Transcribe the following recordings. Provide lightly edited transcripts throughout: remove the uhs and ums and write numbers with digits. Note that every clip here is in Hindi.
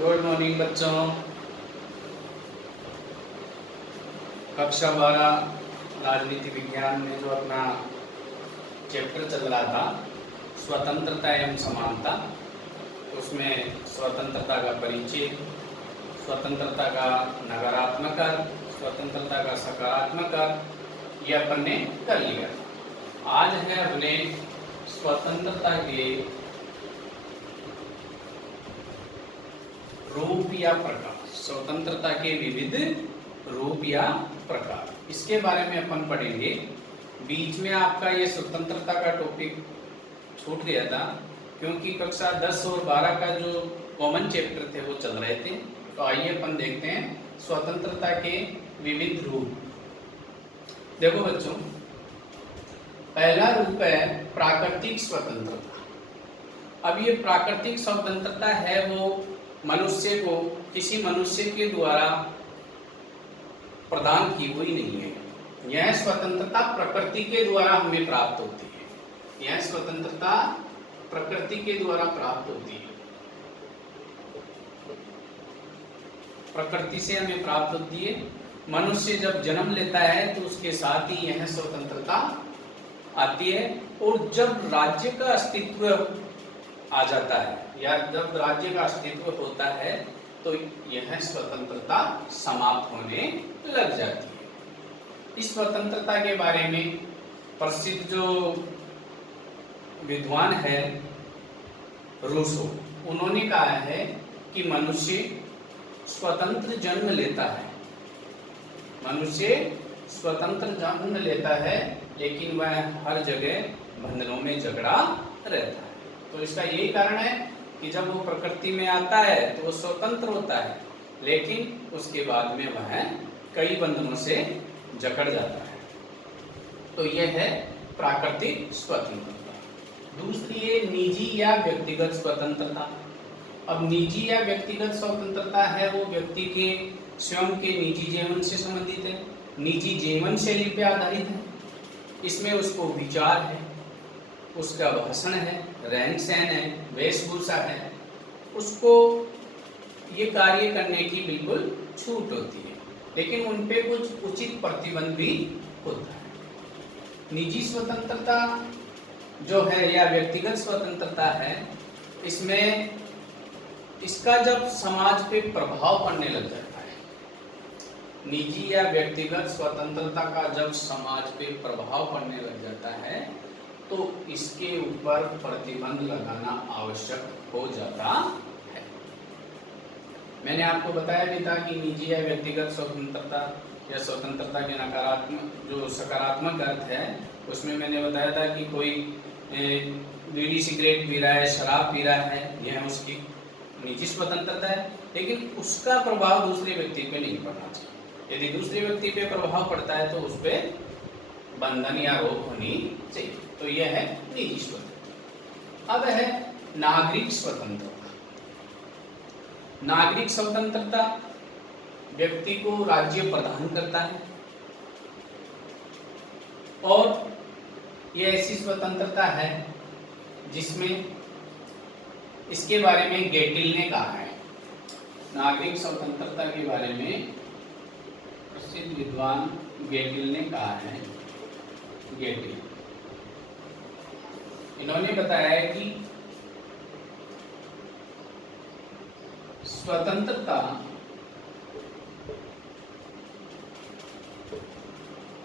गुड मॉर्निंग बच्चों। कक्षा 12 राजनीति विज्ञान में जो अपना चैप्टर चल रहा था स्वतंत्रता एवं समानता, उसमें स्वतंत्रता का परिचय, स्वतंत्रता का नकारात्मक अर्थ, स्वतंत्रता का सकारात्मक अर्थ, ये अपन ने कर लिया। आज है अपने स्वतंत्रता के रूप या प्रकार, स्वतंत्रता के विविध रूप या प्रकार, इसके बारे में अपन पढ़ेंगे। बीच में आपका ये स्वतंत्रता का टॉपिक छूट गया था क्योंकि कक्षा 10 और 12 का जो कॉमन चैप्टर थे वो चल रहे थे। तो आइए अपन देखते हैं स्वतंत्रता के विविध रूप। देखो बच्चों, पहला रूप है प्राकृतिक स्वतंत्रता। अब ये प्राकृतिक स्वतंत्रता है वो मनुष्य को किसी मनुष्य के द्वारा प्रदान की हुई नहीं है। यह स्वतंत्रता प्रकृति के द्वारा हमें प्राप्त होती है। यह स्वतंत्रता प्रकृति के द्वारा प्राप्त होती है, प्रकृति से हमें प्राप्त होती है। मनुष्य जब जन्म लेता है तो उसके साथ ही यह स्वतंत्रता आती है, और जब राज्य का अस्तित्व आ जाता है या जब राज्य का अस्तित्व होता है तो यह स्वतंत्रता समाप्त होने लग जाती है। इस स्वतंत्रता के बारे में प्रसिद्ध जो विद्वान है रूसो, उन्होंने कहा है कि मनुष्य स्वतंत्र जन्म लेता है, मनुष्य स्वतंत्र जन्म लेता है, लेकिन वह हर जगह बंधनों में जकड़ा रहता है। तो इसका यही कारण है कि जब वो प्रकृति में आता है तो वो स्वतंत्र होता है, लेकिन उसके बाद में वह कई बंधनों से जकड़ जाता है। तो यह है प्राकृतिक स्वतंत्रता। दूसरी है निजी या व्यक्तिगत स्वतंत्रता। अब निजी या व्यक्तिगत स्वतंत्रता है वो व्यक्ति के स्वयं के निजी जीवन से संबंधित है, निजी जीवन शैली पे आधारित है। इसमें उसको विचार है, उसका भाषण है, रहन सहन है, वेशभूषा है, उसको ये कार्य करने की बिल्कुल छूट होती है, लेकिन उन पे कुछ उचित प्रतिबंध भी होता है। निजी स्वतंत्रता जो है या व्यक्तिगत स्वतंत्रता है, इसमें इसका जब समाज पे प्रभाव पड़ने लग जाता है, निजी या व्यक्तिगत स्वतंत्रता का जब समाज पे प्रभाव पड़ने लग जाता है तो इसके ऊपर प्रतिबंध लगाना आवश्यक हो जाता है। मैंने आपको बताया भी था कि निजी या व्यक्तिगत स्वतंत्रता या स्वतंत्रता के नकारात्मक जो सकारात्मक अर्थ है, उसमें मैंने बताया था कि कोई बीड़ी सिगरेट पी रहा है, शराब पी रहा है, यह उसकी निजी स्वतंत्रता है, लेकिन उसका प्रभाव दूसरे व्यक्ति पे नहीं पड़ना चाहिए। यदि दूसरे व्यक्ति पे प्रभाव पड़ता है तो उस पर बंधन या रोक होनी चाहिए। तो यह है निजी स्वतंत्रता। अब है नागरिक स्वतंत्रता। नागरिक स्वतंत्रता व्यक्ति को राज्य प्रदान करता है, और यह ऐसी स्वतंत्रता है जिसमें इसके बारे में गेटिल ने कहा है। नागरिक स्वतंत्रता के बारे में प्रसिद्ध विद्वान गेटिल ने कहा है। गेटिल इन्होंने बताया है कि स्वतंत्रता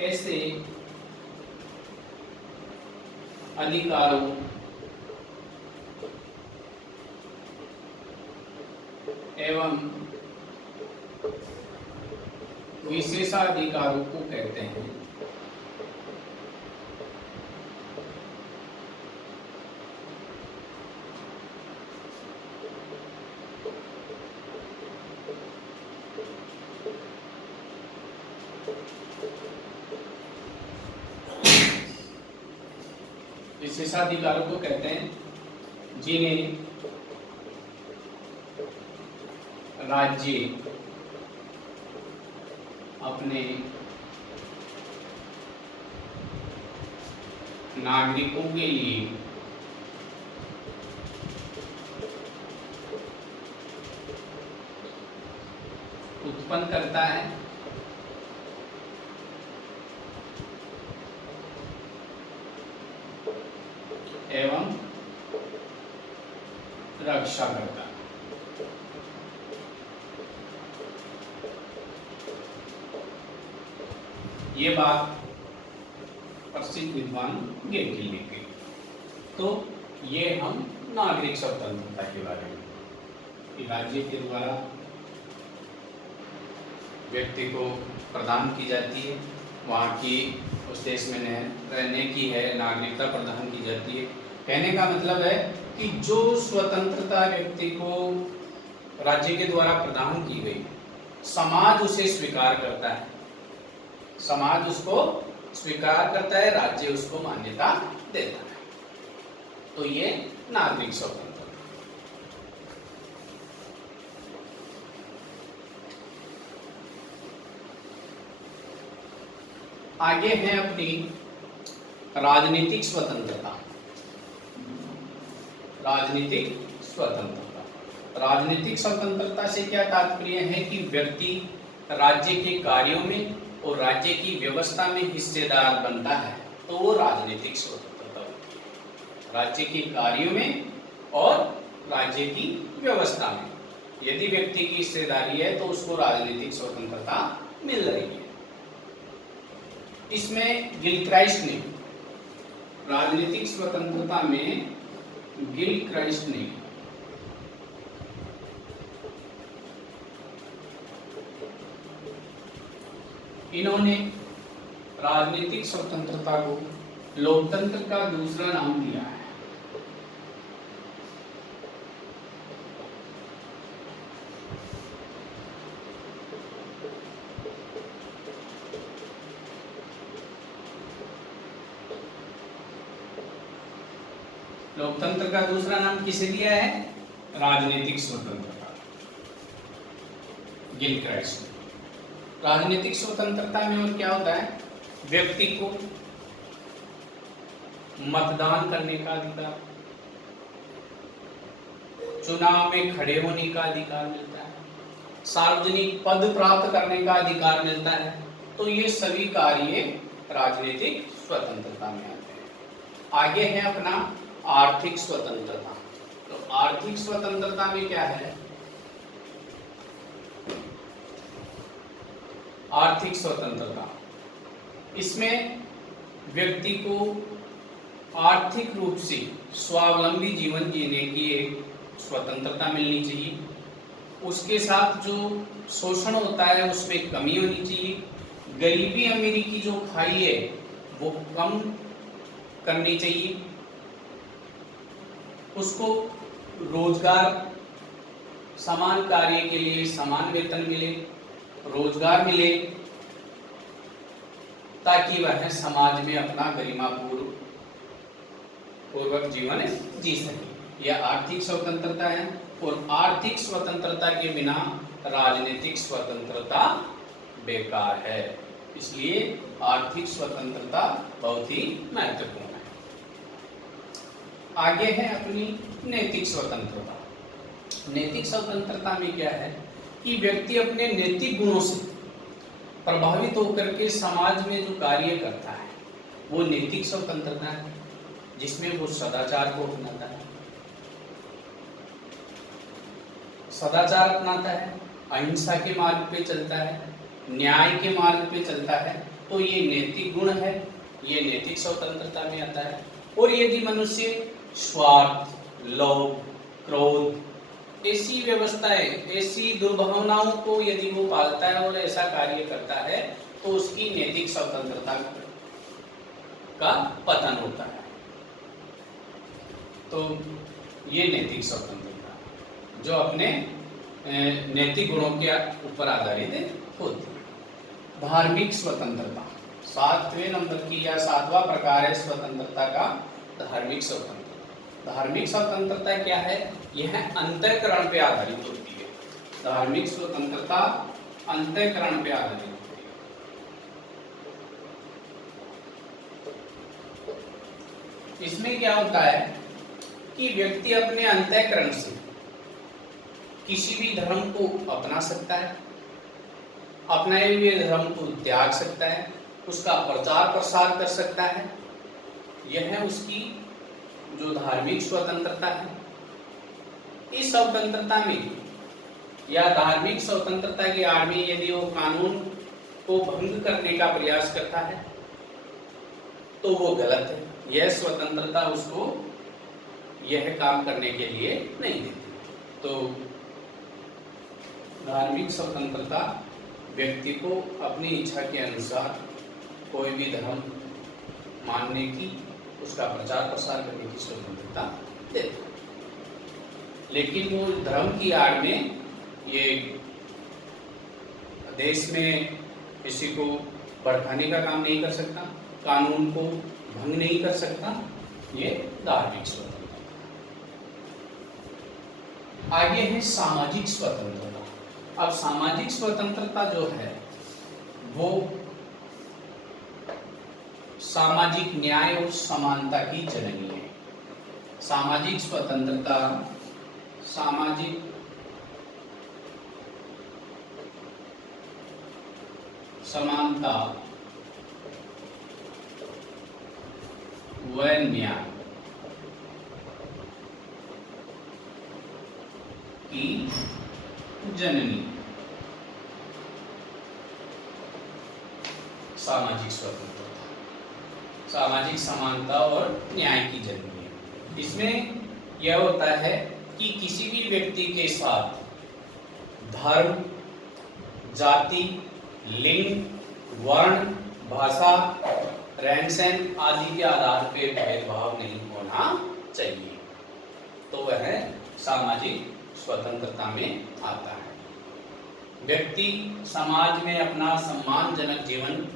ऐसे अधिकारों एवं विशेषाधिकारों को कहते हैं विशेषाधिकारों को कहते हैं जिन्हें राज्य अपने नागरिकों के लिए उत्पन्न करता है एवं रक्षा करता है। ये बात प्रसिद्ध विद्वान गेटिल ने की। तो ये हम नागरिक स्वतंत्रता के बारे में, राज्य के द्वारा व्यक्ति को प्रदान की जाती है, वहाँ की उस देश में रहने की है नागरिकता प्रदान की जाती है। कहने का मतलब है कि जो स्वतंत्रता व्यक्ति को राज्य के द्वारा प्रदान की गई, समाज उसे स्वीकार करता है, समाज उसको स्वीकार करता है, राज्य उसको मान्यता देता है। तो ये नागरिक स्वतंत्रता। आगे है अपनी राजनीतिक स्वतंत्रता। राजनीतिक स्वतंत्रता, राजनीतिक स्वतंत्रता से क्या तात्पर्य है कि व्यक्ति राज्य के कार्यों में और राज्य की व्यवस्था में हिस्सेदार बनता है, तो वो राजनीतिक स्वतंत्रता होती है। राज्य के कार्यों में और राज्य की व्यवस्था में यदि व्यक्ति की हिस्सेदारी है तो उसको राजनीतिक स्वतंत्रता मिल रही है। इसमें गिलक्राइस्ट ने राजनीतिक स्वतंत्रता में गिलक्राइस्ट ने इन्होंने राजनीतिक स्वतंत्रता को लोकतंत्र का दूसरा नाम दिया है। लोकतंत्र का दूसरा नाम किसे दिया है? राजनीतिक स्वतंत्रता। गिलक्राइस्ट। राजनीतिक स्वतंत्रता में और क्या होता है? व्यक्ति को मतदान करने का अधिकार, चुनाव में खड़े होने का अधिकार मिलता है, सार्वजनिक पद प्राप्त करने का अधिकार मिलता है। तो ये सभी कार्य राजनीतिक स्वतंत्रता में आते हैं। आगे है अपना आर्थिक स्वतंत्रता। तो आर्थिक स्वतंत्रता में क्या है? आर्थिक स्वतंत्रता, इसमें व्यक्ति को आर्थिक रूप से स्वावलंबी जीवन जीने की एक स्वतंत्रता मिलनी चाहिए। उसके साथ जो शोषण होता है उसमें कमी होनी चाहिए। गरीबी अमीरी की जो खाई है वो कम करनी चाहिए। उसको रोजगार, समान कार्य के लिए समान वेतन मिले, रोजगार मिले, ताकि वह समाज में अपना गरिमापूर्वक जीवन जी सके। यह आर्थिक स्वतंत्रता है। और आर्थिक स्वतंत्रता के बिना राजनीतिक स्वतंत्रता बेकार है। इसलिए आर्थिक स्वतंत्रता बहुत ही महत्वपूर्ण है। आगे है अपनी नैतिक स्वतंत्रता। नैतिक स्वतंत्रता में क्या है कि व्यक्ति अपने नैतिक गुणों से प्रभावित होकर के समाज में जो कार्य करता है वो नैतिक स्वतंत्रता है, जिसमें वो सदाचार को अपनाता है, सदाचार अपनाता है, अहिंसा के मार्ग पे चलता है, न्याय के मार्ग पे चलता है। तो ये नैतिक गुण है, ये नैतिक स्वतंत्रता में आता है। और यदि मनुष्य स्वार्थ, लोभ, क्रोध, ऐसी व्यवस्थाएं, ऐसी दुर्भावनाओं को यदि वो पालता है और ऐसा कार्य करता है तो उसकी नैतिक स्वतंत्रता का पतन होता है। तो ये नैतिक स्वतंत्रता जो अपने नैतिक गुणों के ऊपर आधारित होती है। धार्मिक स्वतंत्रता 7वें नंबर की या 7वां प्रकार है स्वतंत्रता का, धार्मिक स्वतंत्रता। धार्मिक स्वतंत्रता क्या है? यह अंतःकरण पे आधारित होती है। धार्मिक स्वतंत्रता अंतःकरण पे आधारित होती है। इसमें क्या होता है कि व्यक्ति अपने अंतःकरण से किसी भी धर्म को अपना सकता है, अपनाए हुए धर्म को त्याग सकता है, उसका प्रचार प्रसार कर सकता है। यह है उसकी जो धार्मिक स्वतंत्रता है। इस स्वतंत्रता में या धार्मिक स्वतंत्रता की आड़ में यदि वो कानून को भंग करने का प्रयास करता है तो वो गलत है। यह स्वतंत्रता उसको यह काम करने के लिए नहीं देती। तो धार्मिक स्वतंत्रता व्यक्ति को अपनी इच्छा के अनुसार कोई भी धर्म मानने की, उसका प्रचार प्रसार करने की स्वतंत्रता देता है। लेकिन वो धर्म की आड़ में ये देश में किसी को भड़काने का काम नहीं कर सकता, कानून को भंग नहीं कर सकता। ये धार्मिक स्वतंत्रता। आगे है सामाजिक स्वतंत्रता। अब सामाजिक स्वतंत्रता जो है वो सामाजिक न्याय और समानता की जननी है। सामाजिक स्वतंत्रता सामाजिक समानता व न्याय की जननी। सामाजिक स्वतंत्रता सामाजिक समानता और न्याय की जननी है। इसमें यह होता है कि किसी भी व्यक्ति के साथ धर्म, जाति, लिंग, वर्ण, भाषा, रहन सहन आदि के आधार पर भेदभाव नहीं होना चाहिए। तो वह सामाजिक स्वतंत्रता में आता है। व्यक्ति समाज में अपना सम्मानजनक जीवन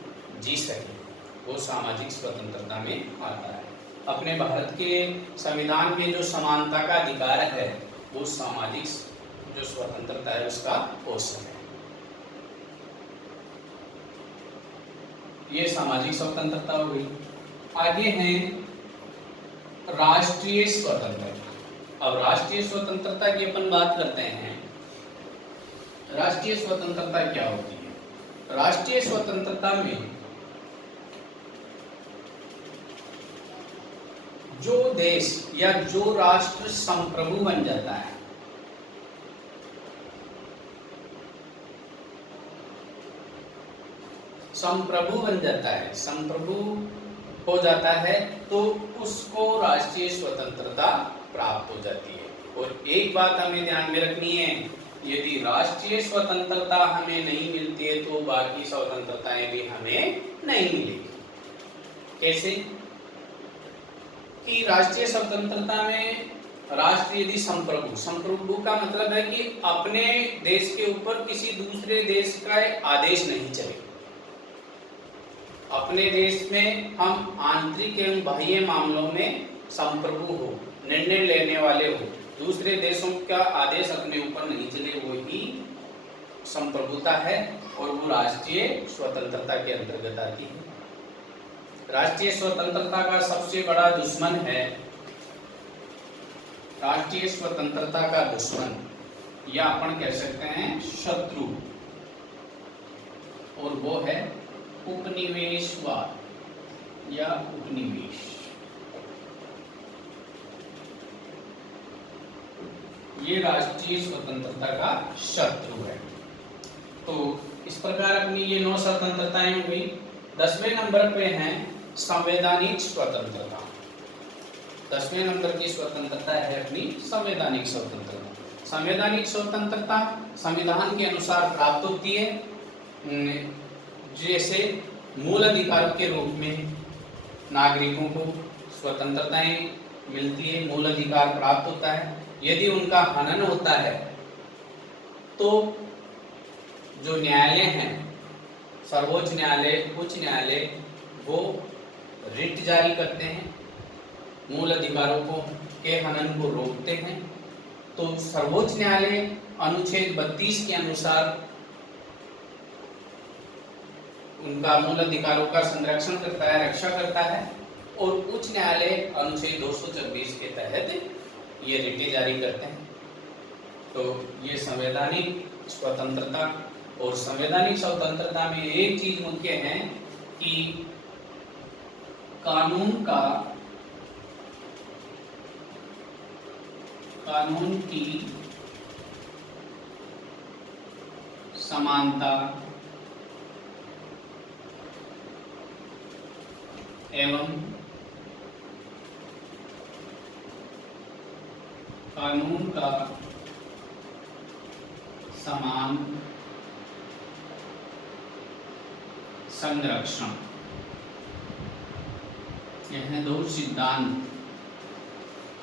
जी सके, वो सामाजिक स्वतंत्रता में आता है। अपने भारत के संविधान में जो समानता का अधिकार है वो सामाजिक जो स्वतंत्रता है उसका पोषक है। ये सामाजिक स्वतंत्रता हो गई। आगे है राष्ट्रीय स्वतंत्रता। अब राष्ट्रीय स्वतंत्रता की अपन बात करते हैं। राष्ट्रीय स्वतंत्रता क्या होती है? राष्ट्रीय स्वतंत्रता में जो देश या जो राष्ट्र संप्रभु बन जाता है, संप्रभु बन जाता है, संप्रभु हो जाता है, तो उसको राष्ट्रीय स्वतंत्रता प्राप्त हो जाती है। और एक बात हमें ध्यान में रखनी है, यदि राष्ट्रीय स्वतंत्रता हमें नहीं मिलती है तो बाकी स्वतंत्रताएं भी हमें नहीं मिलेगी। कैसे? कि राष्ट्रीय स्वतंत्रता में राष्ट्र यदि संप्रभु, संप्रभु का मतलब है कि अपने देश के ऊपर किसी दूसरे देश का आदेश नहीं चले। अपने देश में हम आंतरिक एवं बाह्य मामलों में संप्रभु हो, निर्णय लेने वाले हो, दूसरे देशों का आदेश अपने ऊपर नहीं चले, वो ही संप्रभुता है और वो राष्ट्रीय स्वतंत्रता के अंतर्गत आती है। राष्ट्रीय स्वतंत्रता का सबसे बड़ा दुश्मन है, राष्ट्रीय स्वतंत्रता का दुश्मन या अपन कह सकते हैं शत्रु, और वो है उपनिवेशवाद या उपनिवेश। ये राष्ट्रीय स्वतंत्रता का शत्रु है। तो इस प्रकार अपनी ये 9 स्वतंत्रताएं हो गई। 10वें नंबर पे हैं संवैधानिक स्वतंत्रता। 10वें नंबर की स्वतंत्रता है अपनी संवैधानिक स्वतंत्रता। संवैधानिक स्वतंत्रता संविधान के अनुसार प्राप्त होती है। जैसे मूल अधिकारों के रूप में नागरिकों को स्वतंत्रताएं मिलती है, मूल अधिकार प्राप्त होता है। यदि उनका हनन होता है तो जो न्यायालय हैं, सर्वोच्च न्यायालय, उच्च न्यायालय, वो रिट जारी करते हैं, मूल अधिकारों को के हनन को रोकते हैं। तो सर्वोच्च न्यायालय अनुच्छेद 32 के अनुसार उनका मूल अधिकारों का संरक्षण करता है, रक्षा करता है, और उच्च न्यायालय अनुच्छेद 226 के तहत ये रिटें जारी करते हैं। तो ये संवैधानिक स्वतंत्रता और संवैधानिक स्वतंत्रता में एक चीज मुख्य है कि कानून की समानता एवं कानून का समान संरक्षण, यह दो सिद्धांत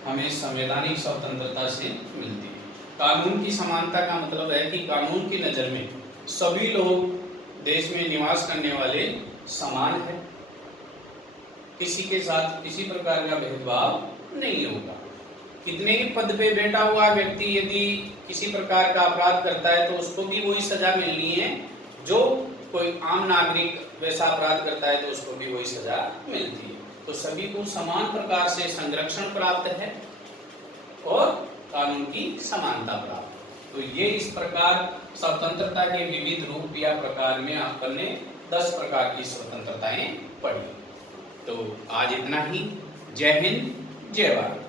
हमें संवैधानिक स्वतंत्रता से मिलती है। कानून की समानता का मतलब है कि कानून की नज़र में सभी लोग देश में निवास करने वाले समान है, किसी के साथ किसी प्रकार का भेदभाव नहीं होगा। कितने ही पद पे बैठा हुआ व्यक्ति यदि किसी प्रकार का अपराध करता है तो उसको भी वही सजा मिलनी है, जो कोई आम नागरिक वैसा अपराध करता है तो उसको भी वही सजा मिलती है। तो सभी को समान प्रकार से संरक्षण प्राप्त है और कानून की समानता प्राप्त। तो ये इस प्रकार स्वतंत्रता के विविध रूप या प्रकार में अपन ने 10 प्रकार की स्वतंत्रताएं पढ़ी। तो आज इतना ही। जय हिंद, जय भारत।